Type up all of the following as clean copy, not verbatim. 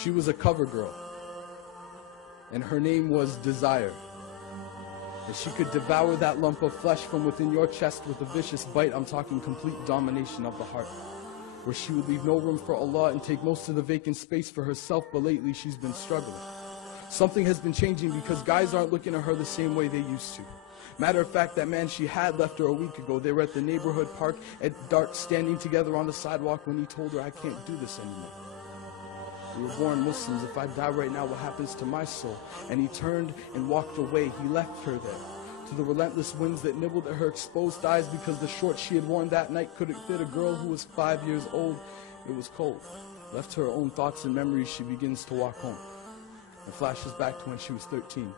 She was a cover girl, and her name was Desire. And she could devour that lump of flesh from within your chest with a vicious bite. I'm talking complete domination of the heart, where she would leave no room for Allah and take most of the vacant space for herself. But lately she's been struggling. Something has been changing because guys aren't looking at her the same way they used to. Matter of fact, that man she had left her a week ago. They were at the neighborhood park at dark, standing together on the sidewalk when he told her, "I can't do this anymore. We were born Muslims. If I die right now, what happens to my soul?" And he turned and walked away. He left her there to the relentless winds that nibbled at her exposed thighs, because the shorts she had worn that night couldn't fit a girl who was 5 years old. It was cold. Left to her own thoughts and memories, she begins to walk home. It flashes back to when she was 13.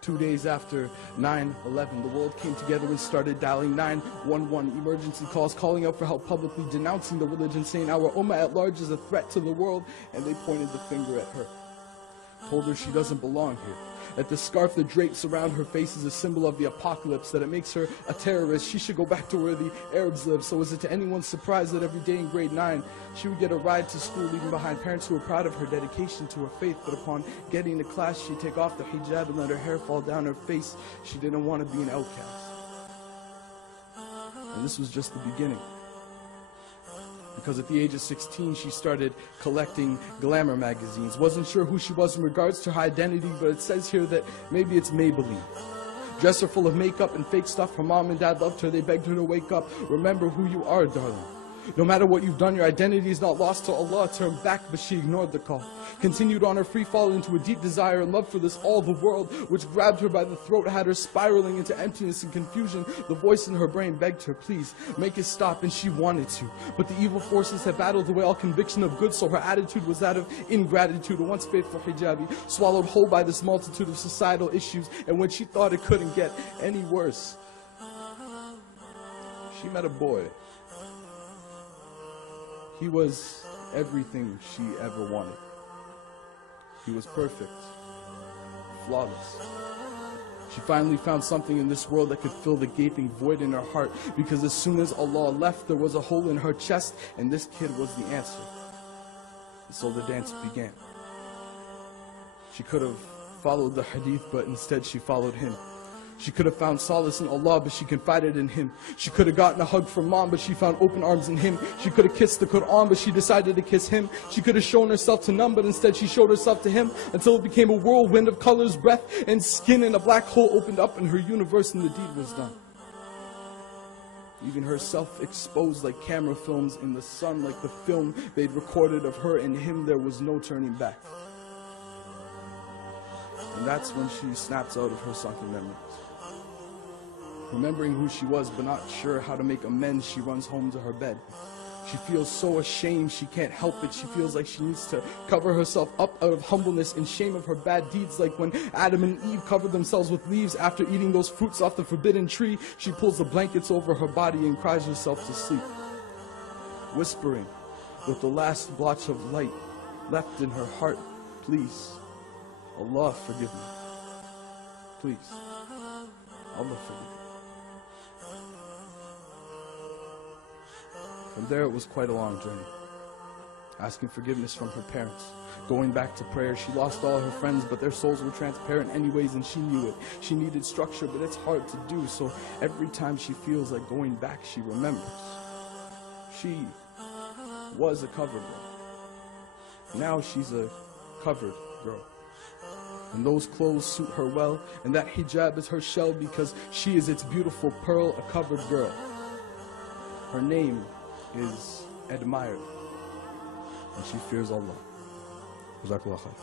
2 days after 9/11, the world came together and started dialing 911 emergency calls, calling out for help, publicly denouncing the religion, saying our ummah at large is a threat to the world, and they pointed the finger at her. Told her she doesn't belong here, that the scarf that drapes around her face is a symbol of the apocalypse, that it makes her a terrorist. She should go back to where the Arabs live. So is it to anyone's surprise that every day in grade 9, she would get a ride to school, leaving behind parents who were proud of her dedication to her faith, but upon getting to class, she'd take off the hijab and let her hair fall down her face. She didn't want to be an outcast. And this was just the beginning. Because at the age of 16, she started collecting glamour magazines. Wasn't sure who she was in regards to her identity, but it says here that maybe it's Maybelline. Dressed her full of makeup and fake stuff. Her mom and dad loved her. They begged her to wake up. Remember who you are, darling. No matter what you've done, your identity is not lost to Allah. Turned back, but she ignored the call. Continued on her free fall into a deep desire and love for this all the world, which grabbed her by the throat, had her spiraling into emptiness and confusion. The voice in her brain begged her, please, make it stop, and she wanted to. But the evil forces had battled away all conviction of good, so her attitude was that of ingratitude. A once faithful hijabi, swallowed whole by this multitude of societal issues, and when she thought it couldn't get any worse, she met a boy. He was everything she ever wanted. He was perfect, flawless. She finally found something in this world that could fill the gaping void in her heart, because as soon as Allah left, there was a hole in her chest, and this kid was the answer. And so the dance began. She could have followed the hadith, but instead she followed him. She could have found solace in Allah, but she confided in Him. She could have gotten a hug from Mom, but she found open arms in Him. She could have kissed the Quran, but she decided to kiss Him. She could have shown herself to none, but instead she showed herself to Him, until it became a whirlwind of colors, breath, and skin, and a black hole opened up in her universe, and the deed was done. Even herself exposed like camera films in the sun, like the film they'd recorded of her and him. There was no turning back. And that's when she snaps out of her sunken memories. Remembering who she was, but not sure how to make amends, she runs home to her bed. She feels so ashamed she can't help it. She feels like she needs to cover herself up out of humbleness and shame of her bad deeds, like when Adam and Eve covered themselves with leaves after eating those fruits off the forbidden tree. She pulls the blankets over her body and cries herself to sleep, whispering with the last blotch of light left in her heart, please, Allah forgive me. Please, Allah forgive me. From there it was quite a long journey. Asking forgiveness from her parents, going back to prayer. She lost all her friends, but their souls were transparent anyways, and she knew it. She needed structure, but it's hard to do, so every time she feels like going back, she remembers. She was a cover girl. Now she's a covered girl. And those clothes suit her well, and that hijab is her shell, because she is its beautiful pearl, a covered girl. Her name is admired, and she fears Allah. Jazakallah khair.